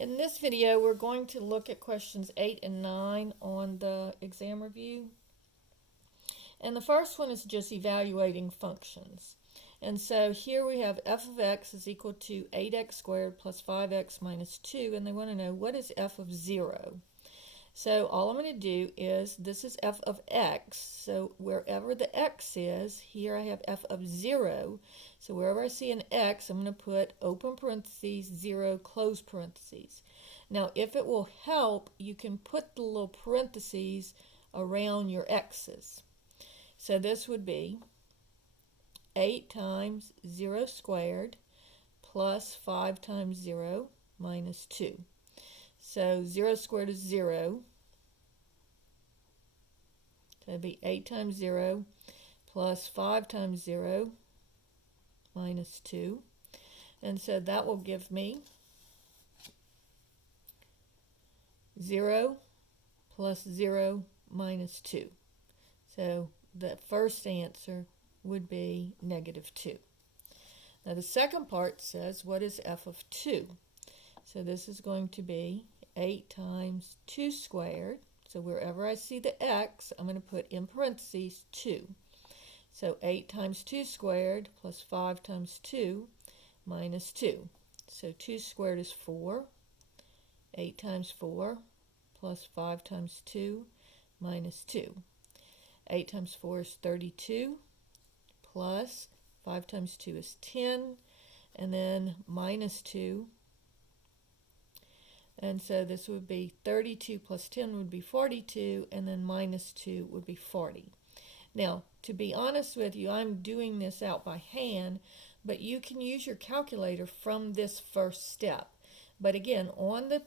In this video, we're going to look at questions 8 and 9 on the exam review. And the first one is just evaluating functions. And so here we have f of x is equal to 8x squared plus 5x minus 2, and they want to know what is f of 0. So all I'm going to do is, this is f of x, so wherever the x is, here I have f of 0. So wherever I see an x, I'm going to put open parentheses, 0, close parentheses. Now if it will help, you can put the little parentheses around your x's. So this would be 8 times 0 squared plus 5 times 0 minus 2. So 0 squared is 0. So that'd be 8 times 0 plus 5 times 0 minus 2. And so that will give me 0 plus 0 minus 2. So the first answer would be negative 2. Now the second part says, what is f of 2? So this is going to be 8 times 2 squared. So wherever I see the x, I'm going to put in parentheses 2. So 8 times 2 squared plus 5 times 2 minus 2. So 2 squared is 4. 8 times 4 plus 5 times 2 minus 2. 8 times 4 is 32 plus 5 times 2 is 10, and then minus 2. And so this would be 32 plus 10 would be 42, and then minus 2 would be 40. Now, to be honest with you, I'm doing this out by hand, but you can use your calculator from this first step. But again, on the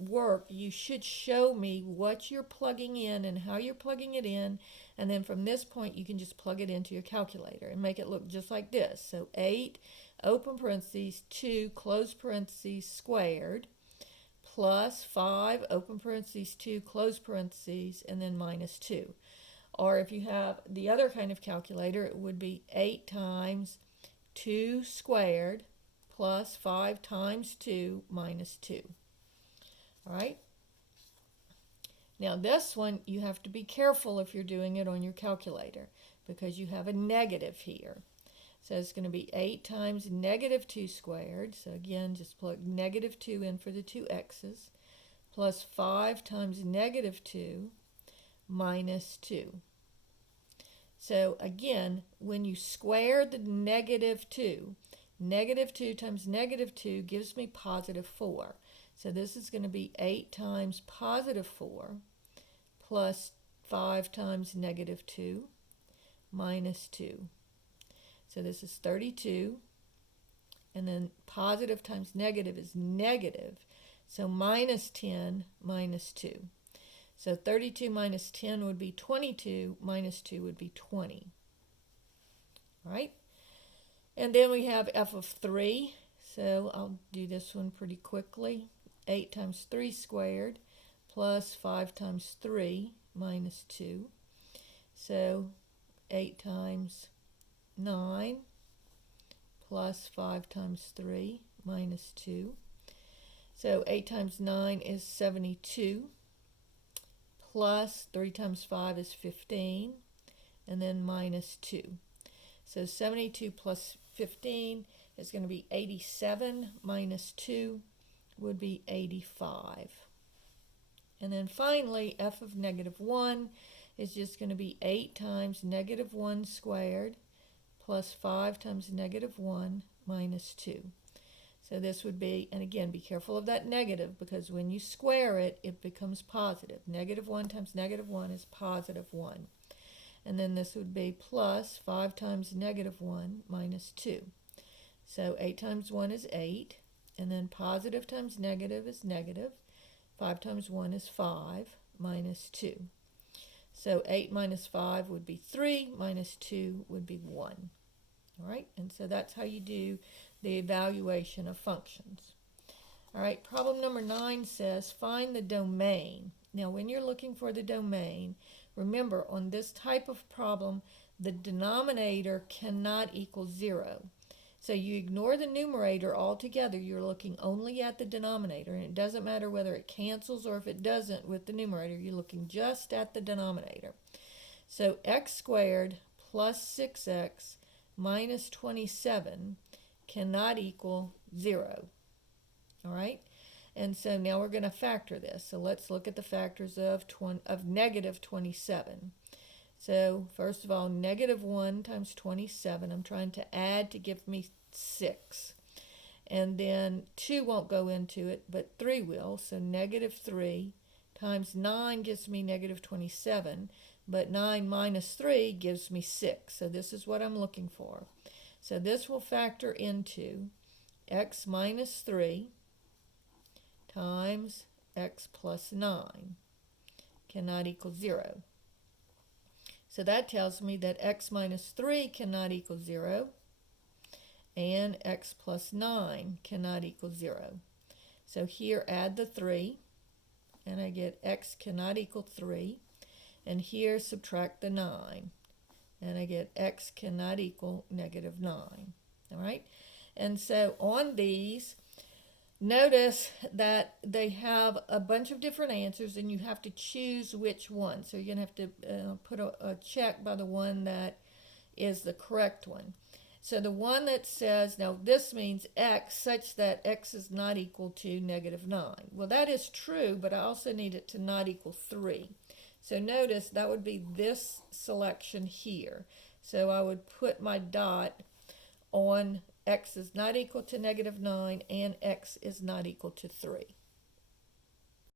work, you should show me what you're plugging in and how you're plugging it in, and then from this point you can just plug it into your calculator and make it look just like this. So 8 open parentheses 2 close parentheses squared plus 5 open parentheses 2 close parentheses and then minus 2. Or if you have the other kind of calculator, it would be 8 times 2 squared plus 5 times 2 minus 2. All right. Now this one, you have to be careful if you're doing it on your calculator because you have a negative here. So it's going to be 8 times negative 2 squared. So again, just plug negative 2 in for the two x's. Plus 5 times negative 2 minus 2. So again, when you square the negative 2 times negative 2 gives me positive 4. So this is going to be 8 times positive 4 plus 5 times negative 2 minus 2. So this is 32, and then positive times negative is negative. So minus 10 minus 2. So 32 minus 10 would be 22, minus 2 would be 20. All right? And then we have f of 3. So I'll do this one pretty quickly. 8 times 3 squared plus 5 times 3 minus 2. So 8 times 9 plus 5 times 3 minus 2. So 8 times 9 is 72 plus 3 times 5 is 15 and then minus 2. So 72 plus 15 is going to be 87 minus 2 would be 85. And then finally, f of negative 1 is just going to be 8 times negative 1 squared plus 5 times negative 1 minus 2. So this would be, and again, be careful of that negative because when you square it, it becomes positive. Negative 1 times negative 1 is positive 1. And then this would be plus 5 times negative 1 minus 2. So 8 times 1 is 8. And then positive times negative is negative. 5 times 1 is 5 minus 2. So 8 minus 5 would be 3, minus 2 would be 1. All right, and so that's how you do the evaluation of functions. All right, problem number 9 says find the domain. Now when you're looking for the domain, remember on this type of problem, the denominator cannot equal 0. So you ignore the numerator altogether. You're looking only at the denominator, and it doesn't matter whether it cancels or if it doesn't with the numerator. You're looking just at the denominator. So x squared plus 6x minus 27 cannot equal 0. All right? And so now we're going to factor this. So let's look at the factors of negative 27. So first of all, negative 1 times 27. I'm trying to add to give me 6. And then 2 won't go into it, but 3 will. So negative 3 times 9 gives me negative 27. But 9 minus 3 gives me 6. So this is what I'm looking for. So this will factor into x minus 3 times x plus 9 cannot equal 0. So that tells me that x minus 3 cannot equal 0 and x plus 9 cannot equal 0. So here add the 3 and I get x cannot equal 3. And here subtract the 9 and I get x cannot equal negative 9. All right? And so on these, notice that they have a bunch of different answers and you have to choose which one. So you're going to have to put a check by the one that is the correct one. So the one that says, now this means x such that x is not equal to negative 9. Well, that is true, but I also need it to not equal 3. So notice that would be this selection here. So I would put my dot on x is not equal to negative 9 and x is not equal to 3.